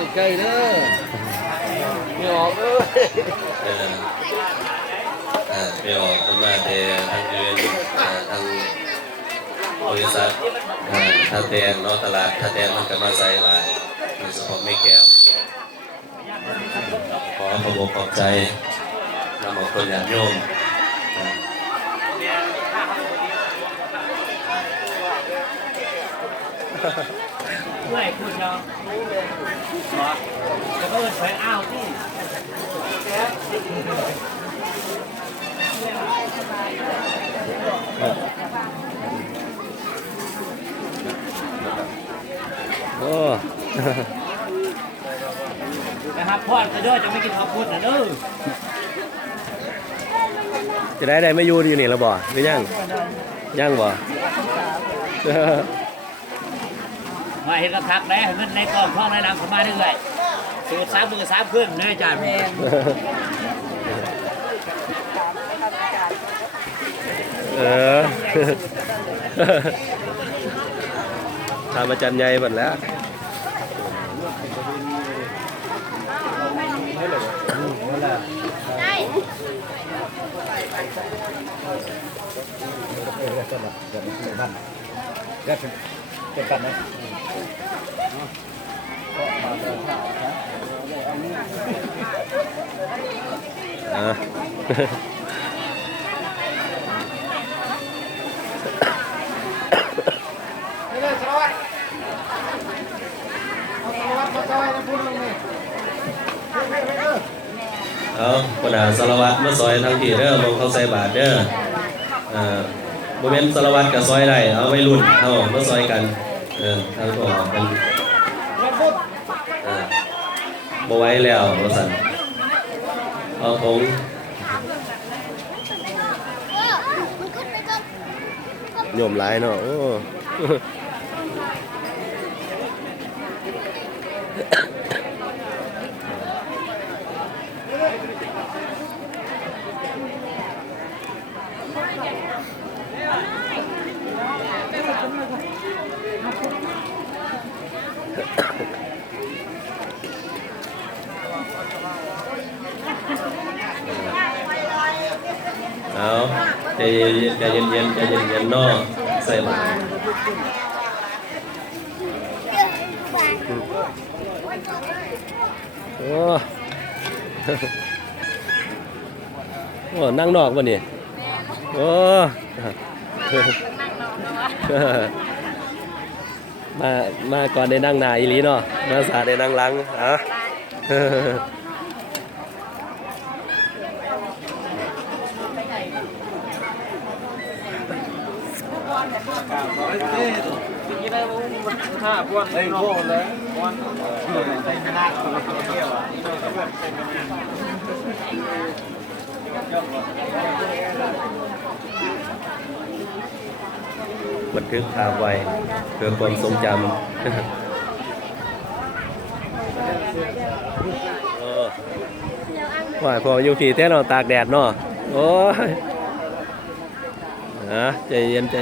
างไกลเด้อไม่ออกไม่ออกขึ้นมาแต่ทางอื่นทางบริษัทท่าแตงเนาะตลาดท่าแตงมันก็มาใส่หลายโดยเฉพาะไม่แก้วขอขอบคุณใจนำเอาคนญาติโยมไม่พูดเนาะแล้วก็ใช้อ้าวที่โอ้นะครับพ่อจะเด้อจะไม่กินข้าวพุดนะเด้อจะได้ไม่อยู่อยู่นี่แล้วบ่หรือยังบ่มาเห็นกระทักได้เงินในกองท่องในหลังเข้ามาเรื่อยสูตร3 มือ 3ขึ้นเลยอาจารย์ทำอาจารย์ใหญ่หมดแล้วเป็นกันนะเอาคนสารวัตรมาซอยทางที่เด้อลงเข้าใส่บาทเด้อโมเมนต์สารวัตรกับซอยได้เอาไว้รุ่นเอามาซอยกันทางตัวกันบ่ไว้แล้วบ่สั่นเอาของโยมหลายเนาะโอ้เอาใจเย็นเนาะใส่บาตรโอ้โอ้นั่งนอกบ่นี่โอ้มาก่อนได้นั่งหน้าอีหลีเนาะมาสาได้นั่งหลังอ่ะพวกไอ้พวกเลยพวกไอ้ไม่น่าเที่ยวอ่ะบันทึกภาพไว้เพื่อความทรงจำว่าพออยู่ที่แท้เนาะตากแดดเนาะโอ้ยใจเย็นก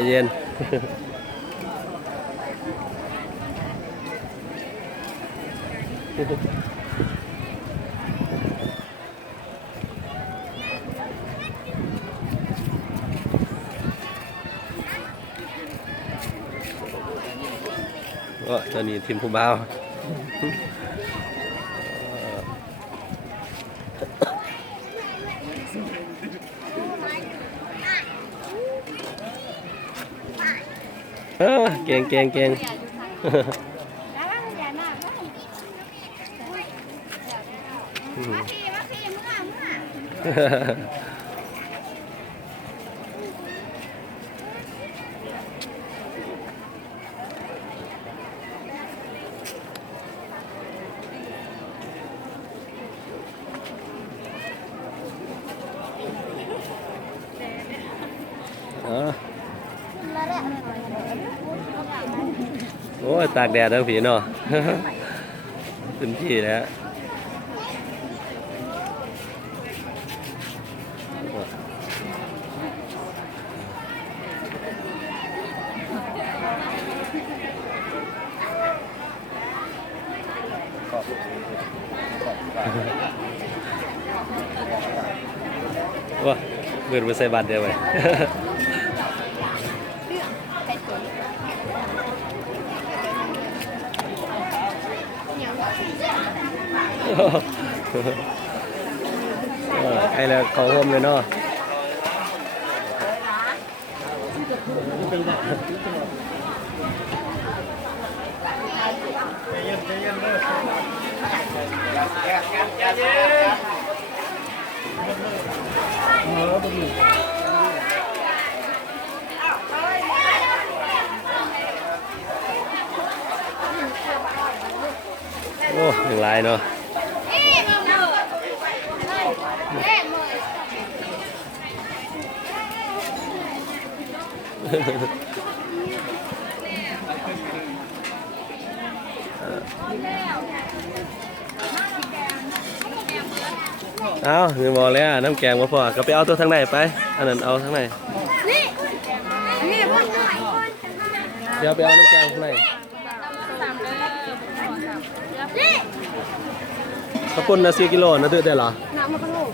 ็ตอนนี้ทีมผู้บ่าวเก่งโอ้ยตากแดดแล้วผีเนาะเต็มที่แล้ว เบิดไปใส่บัตรเดียวไป ใครแล้วเขาห่มเลยเนาะโอ้หนึ่งลายเนาะ เอาหนึ่งบอกแล้วน้ำแกงมาพอก็ไปเอาตัวทางไหนไปอันนั้นเอาทางไหน นี่นี่พ่นหน่อย เดี๋ยวไปเอาน้ำแกงทางไหน นี่ ข้าวปุ้นนะ4 กิโลนะตื้อได้เหรอ น้ำมันก็ลูก